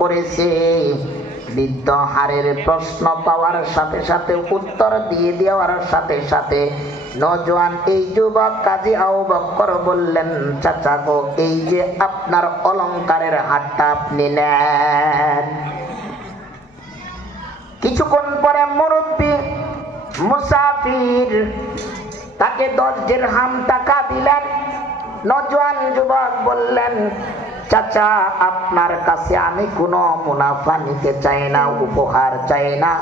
করেছে। বৃদ্ধ হারের প্রশ্ন পাওয়ার সাথে সাথে উত্তর দিয়ে দেওয়ার সাথে সাথে নওজোয়ান এই যুবক কাজী আবু বকর বললেন, চাচা গো, এই যে আপনার অলংকারের হারটা আপনি নেন। কিছুক্ষণ পরে মুরব্বী মুসাফির তাকে 10 দিরহাম টাকা দিলেন। নওজোয়ান যুবক বললেন, চাচা, আপনার কাছে আমি কোনো মুনাফা নিতে চাই না, উপহার চাই না,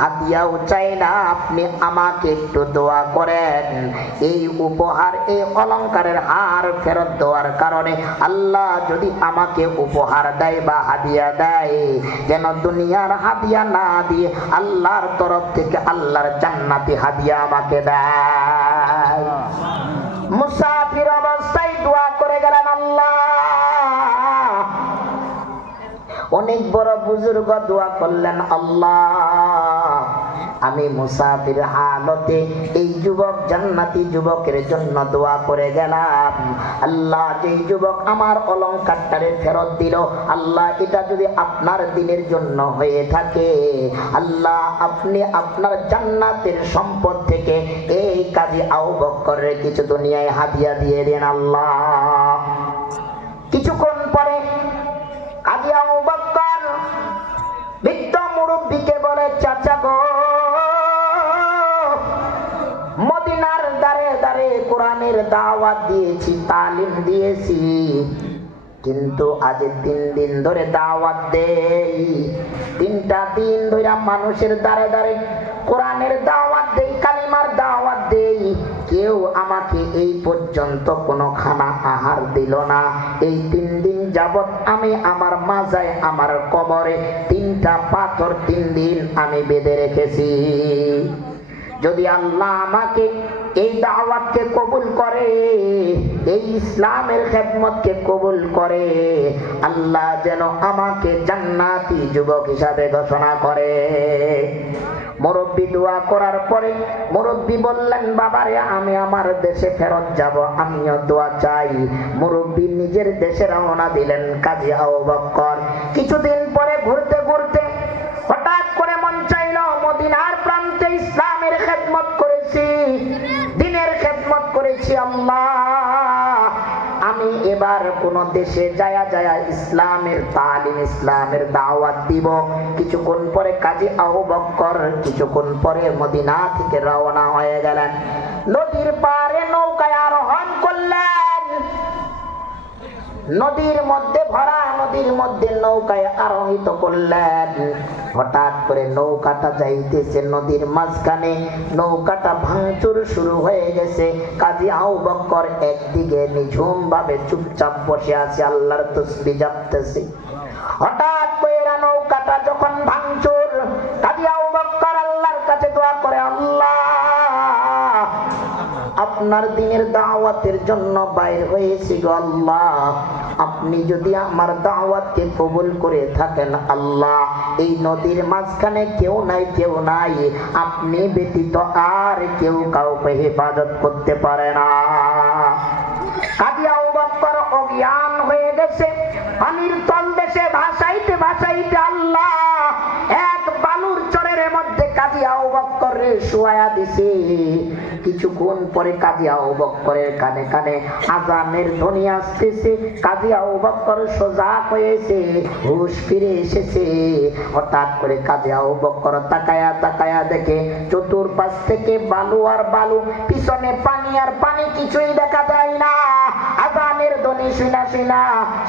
হাদিয়াও চাই না। আপনি আমাকে একটু দোয়া করেন। এই উপহার, এই অলংকারের হার ফেরত দেওয়ার কারণে আল্লাহ যদি আমাকে উপহার দেয় বা হাদিয়া দেয়, যেন দুনিয়ার হাদিয়া না দিয়ে আল্লাহর তরফ থেকে আল্লাহর জান্নাতি হাদিয়া আমাকে দেয়। মুসাফির অবস্থায় দোয়া করে গেলেন, আল্লাহ। অনেক বড় বুজুর্গ দোয়া করলেন, আল্লাহ, আমি মুসাফির হালতে এই যুবক জান্নাতি যুবকের জন্য দোয়া করে গেলাম। আল্লাহ, যে যুবক আমার অলংকারটারে ফেরত দিল, আল্লাহ, এটা যদি আপনার দিনের জন্য হয়ে থাকে, আল্লাহ, আপনি আপনার জান্নাতের সম্পদ থেকে এই কাজী আবু বকরের কিছু দুনিয়ায় হাদিয়া দিয়ে দেন আল্লাহ। কিছুক্ষণ পরে কাজী আবু বকর বৃদ্ধ মুরব্বীকে বলে, চাচা গো, মদিনার দাঁড়ে দাঁড়ে কোরআনের দাওয়াত দিয়েছি, তালিম দিয়েছি, কিন্তু আজ 3 দিন ধরে দাওয়াত দেই। 3টা দিন ধরে মানুষের দাঁড়ে দাঁড়ে কোরআনের দাওয়াত দেই, কালিমার দাওয়াত দেই, কেউ আমাকে এই পর্যন্ত কোনো খানা আহার দিল না। এই 3 দিন যাবত আমি আমার মাজায়, আমার কবরে 3টা পাথর 3 দিন আমি বেঁধে রেখেছি। যদি আল্লাহ আমাকে এই দাওয়াতকে কবুল করে, এই ইসলামের খেদমতকে কবুল করে, আল্লাহ যেন আমাকে জান্নাতি যুবক হিসাবে ঘোষণা করে। মুরব্বী দোয়া করার পরে মুরব্বী বললেন, বাবারে, আমি আমার দেশে ফেরত যাব, আমিও দোয়া চাই। মুরব্বী নিজের দেশে রওনা দিলেন। কাজী আবু বকর কিছুদিন পরে ঘুরতে ঘুরতে হঠাৎ করে মন চাইল, মদিনার প্রান্তে ইসলামের খেদমত করেছি, দ্বীনের খেদমত করেছি, আল্লাহ, আমি এবার কোন দেশে যায়া যায়া ইসলামের তালিম, ইসলামের দাওয়াত দিব। কিছুক্ষণ পরে কাজী আবু বকর কিছুক্ষণ পরে মদিনা থেকে রওনা হয়ে গেলেন। নদীর পাড়ে নৌকায় আরোহণ করলেন। নদীর মধ্যে ভরা, নদীর মধ্যে নৌকায় আরোহিত করলেন। হঠাৎ করে নৌকাটা যাইতেছে নদীর মাঝখানে, নৌকাটা ভাঙচুর শুরু হয়ে গেছে। কাজী আবু বকর একদিকে নিঝুম ভাবে চুপচাপ বসে আছে, আল্লাহর তাসবিহ জপতেছে। হঠাৎ করে নৌকাটা যখন ভাঙচুর, কাজী আবু বকর আল্লাহর কাছে দোয়া করে, আল্লাহ, আপনার দ্বীনের দাওয়াতের জন্য বাইর হয়েছি গো আল্লাহ, আপনি যদি আমার দাওয়াতকে কবুল করে থাকেন, আল্লাহ, এই নদীর মাঝখানে কেউ নাই, কেউ নাই, আপনি ব্যতীত আর কেউ কাউকে হেফাজত করতে পারে না। কাজী আবু বকর অজ্ঞান হয়ে গেছে। পানির তলদেশে ভাসাইতে ভাসাইতে আল্লাহ এক বালুর চরের মধ্যে কাজী আবু বকরকে শুয়ায়া দিছে। কিছুক্ষণ পরে কাজী আবু বকরের কানে কানে আযানের ধ্বনি আসতেছে। কাজী আবু বকর সজাগ হয়েছে, হুঁশ ফিরে এসেছে। হঠাৎ করে কাজী আবু বকর তাকায়া তাকায়া দেখে চতুর্পাশ থেকে বালু আর বালু, পিছনে পানি আর পানি, কিছুই দেখা যায় না। আযানের ধ্বনি শুনা শুনা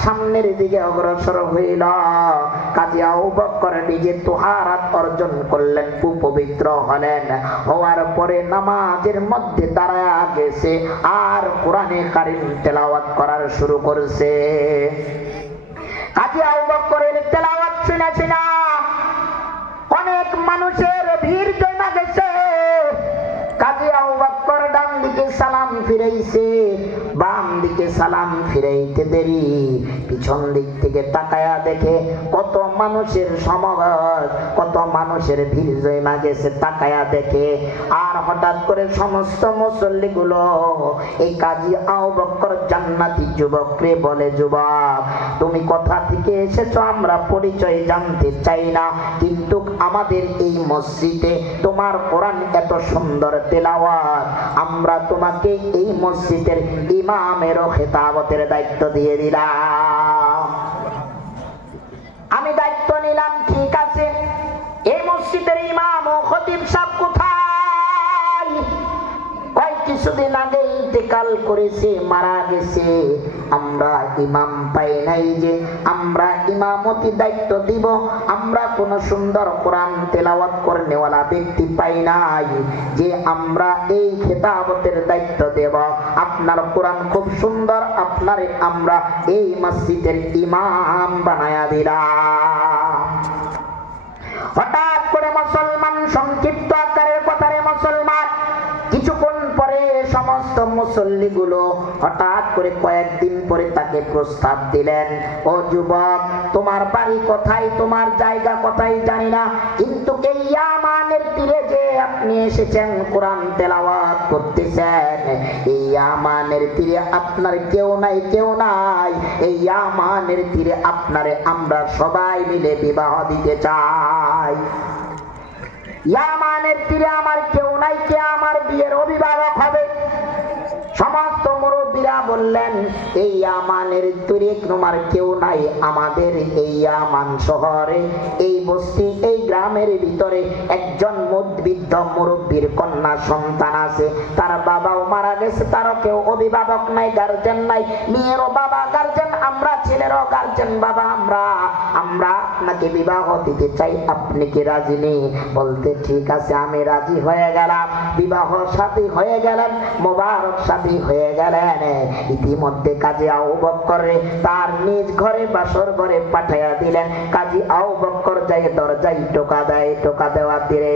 সামনের দিকে অগ্রসর হইল। কাজী আবু বকর নিজে তুহারাত অর্জন করলেন, পবিত্র হলেন। হওয়ার পরে নামাজের মধ্যে দাঁড়ায়া গেছে আর কোরআনে কারীম তেলাওয়াত করার শুরু করেছে। কাজী আবু বকরের তেলাওয়াত শুনে শুনে অনেক মানুষের ভিড় জমা গেছে। কাজী আবু বকর ডান দিকে সালাম ফিরাইছে, বাম দিকে সালাম ফিরাইতে দেরি, পিছন দিক থেকে তাকায়া দেখে কত মানুষের সমাগম, কত মানুষের ভিড় জমা গেছে। তাকায়া দেখে আর হঠাৎ করে সমস্ত মুসল্লিগুলো এই কাজী আবু বকর জান্নাতি যুবকরে বলে, যুবক তুমি কোথা থেকে এসেছো আমরা পরিচয় জানতে চাই না, কিন্তু আমাদের এই মসজিদে তোমার কোরআন এত সুন্দর তেলাওয়াত, আমরা তোমাকে এই মসজিদের ইমামের খেতাবতের দায়িত্ব দিয়ে দিলাম। আমি দায়িত্ব নিলাম, ঠিক আছে, এই মসজিদের ইমাম ও খতিব সাহেব কোথায়? কিছুদিন আগে ইন্তেকাল করেছে, মারা গেছে, আমরা ইমাম পাই নাই যে আমরা ইমামতি দায়িত্ব দিব, আমরা কোন সুন্দর কোরআন তেলাওয়াত করনেওয়ালা ব্যক্তি পাই নাই যে আমরা এই খেতাবতের দায়িত্ব দেব। আপনার কোরআন খুব সুন্দর, আপনারে আমরা এই মসজিদের ইমাম বানায়া দিলাম। হঠাৎ করে মুসলমান, সংক্ষিপ্ত আকারের কথারে মুসলমান, কিছুক্ষণ পরে সমস্ত মুসল্লিগুলো হঠাৎ করে কয়েকদিন পরে তাকে প্রস্তাব দিলেন, ও যুবক তোমার বাড়ি কোথায়, তোমার জায়গা কোথায় জানি না, কিন্তু এই ইয়ামানের তীরে যে আপনি এসেছেন কোরআন তেলাওয়াত করতেছেন, এই ইয়ামানের তীরে আপনার কেউ নাই, কেউ নাই, এই ইয়ামানের তীরে আপনারে আমরা সবাই মিলে বিবাহ দিতে চাই। ইয়ামানের তীরে আমার কেউ নাই, কে আমার বিয়ের অভিভাবক হবে? সমস্ত মুরব্বীরা বললেন, এই ইয়ামানের তীরে তোমার কেউ নাই, আমাদের এই ইয়ামান শহরে, এই বস্তি, এই গ্রামের ভিতরে একজন বৃদ্ধ মুরব্বীর কন্যা সন্তান আছে, তার বাবাও মারা গেছে, তারও কেউ অভিভাবক নাই, গার্জেন নাই, মেয়েরও বাবা গার্জেন, আমরা ছেলেরও গার্জেন, বাবা আমরা আপনাকে বিবাহ দিতে চাই, আপনি কি রাজি নেই? বলতে ঠিক আছে, আমি রাজি হয়ে গেলাম। বিবাহ শাদী হয়ে গেলেন, মোবারক শাদী হয়ে গেলেন। ইতিমধ্যে কাজী আবু বকর তার নিজ ঘরে বাসর ঘরে পাঠাইয়া দিলেন। কাজী আবু বকর যাই দরজায় টোকা দেয়, টোকা দেওয়া দিলে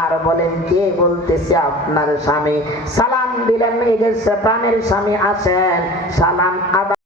আর বলেন, কে বলতেছে? আপনার স্বামী। সালাম দিলেন, এই যে প্রাণের স্বামী আসেন, সালাম আদা